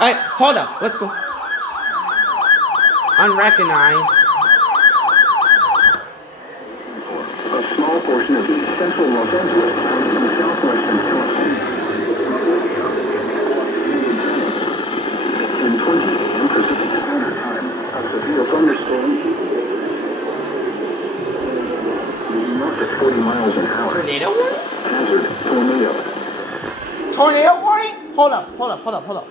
Alright, hold up. Let's go. Unrecognized. A small portion of East Central Los Angeles and southwestern California. In 20 a.m. Pacific Standard Time, a severe thunderstorm moving north at 40 miles an hour. Tornado warning? Hazard, tornado. Tornado warning? Hold up. Hold up.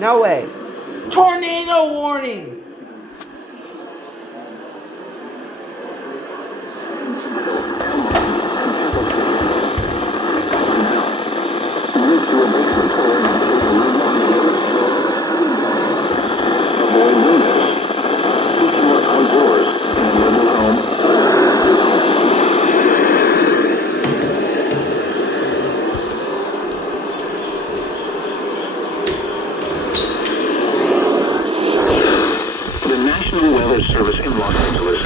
No way. Tornado warning! Service in Los Angeles